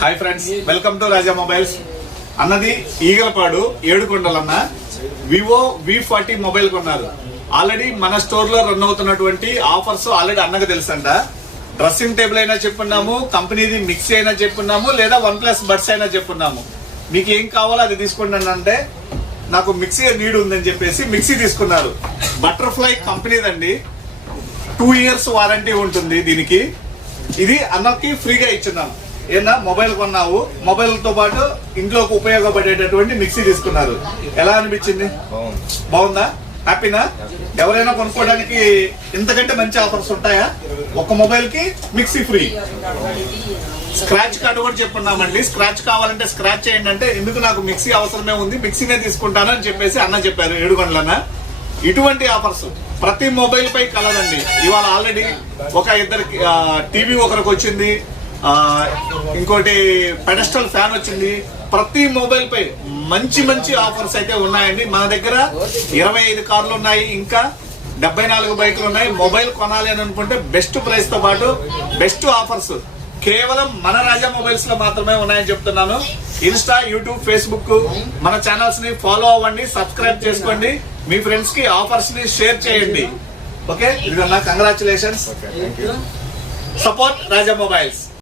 Hi friends, welcome to Raja mobiles. అన్నది ఈగలపాడు ఏడుకొండలన్న Vivo V40 mobile కొన్నారు. Already మన store లో రన్ అవుతున్నటువంటి ఆఫర్స్ ఆల్రెడీ అన్నకు తెలుసంట. డ్రెస్సింగ్ టేబుల్ అయినా చెప్పున్నాము, కంపెనీది మిక్సీ అయినా చెప్పున్నాము, లేదా OnePlus బడ్స్ అయినా చెప్పున్నాము. మీకు ఏం కావాలో అది తీసుకోండి అంటే నాకు మిక్సీ నీడ్ ఉందని చెప్పేసి మిక్సీ తీసుకున్నారు. బటర్ఫ్లై కంపెనీదండి, 2 years వారంటీ ఉంటుంది దీనికి. ఇది అన్నకి ఫ్రీగా ఇచ్చున్నాం. ఏనా మొబైల్ కొన్నావు, మొబైల్ తో పాటు ఇంట్లోకి ఉపయోగపడేటటువంటి మిక్సీ తీసుకున్నారు. ఎలా అనిపించింది? బాగుందా? హ్యాపీనా? ఎవరైనా కొనుక్కోవడానికి ఇంతకంటే మంచి ఆఫర్స్ ఉంటాయా? ఒక మొబైల్ కి మిక్సీ ఫ్రీ. స్క్రాచ్ కార్డు కూడా చెప్పున్నామండి. స్క్రాచ్ కావాలంటే స్క్రాచ్ చేయండి అంటే ఎందుకు, నాకు మిక్సీ అవసరమే ఉంది, మిక్సీనే తీసుకుంటాను అని చెప్పేసి అన్న చెప్పారు ఏడుకొండలన్న. ఇటువంటి ఆఫర్స్ ప్రతి మొబైల్ పై కలదండి. ఇవాళ ఆల్రెడీ ఒక ఇద్దరికి టీవీ ఒకరికి వచ్చింది, ఇంకోటి పెడస్టల్ ఫ్యాన్ వచ్చింది. ప్రతి మొబైల్ పై మంచి మంచి ఆఫర్స్ అయితే ఉన్నాయండి. మన దగ్గర 25 కార్లు ఉన్నాయి, ఇంకా 74 బైకులు ఉన్నాయి. మొబైల్ కొనాలి అని అనుకుంటే బెస్ట్ ప్రైస్ తో పాటు బెస్ట్ ఆఫర్స్ కేవలం మన రాజా మొబైల్స్ లో మాత్రమే ఉన్నాయని చెప్తున్నాను. ఇన్స్టా, యూట్యూబ్, ఫేస్బుక్ మన ఛానల్స్ ని ఫాలో అవ్వండి, సబ్స్క్రైబ్ చేసుకోండి, మీ ఫ్రెండ్స్ కి ఆఫర్స్ ని షేర్ చేయండి. ఓకే, ఇదిగన్నా కంగ్రాచులేషన్స్. Support Raja mobiles.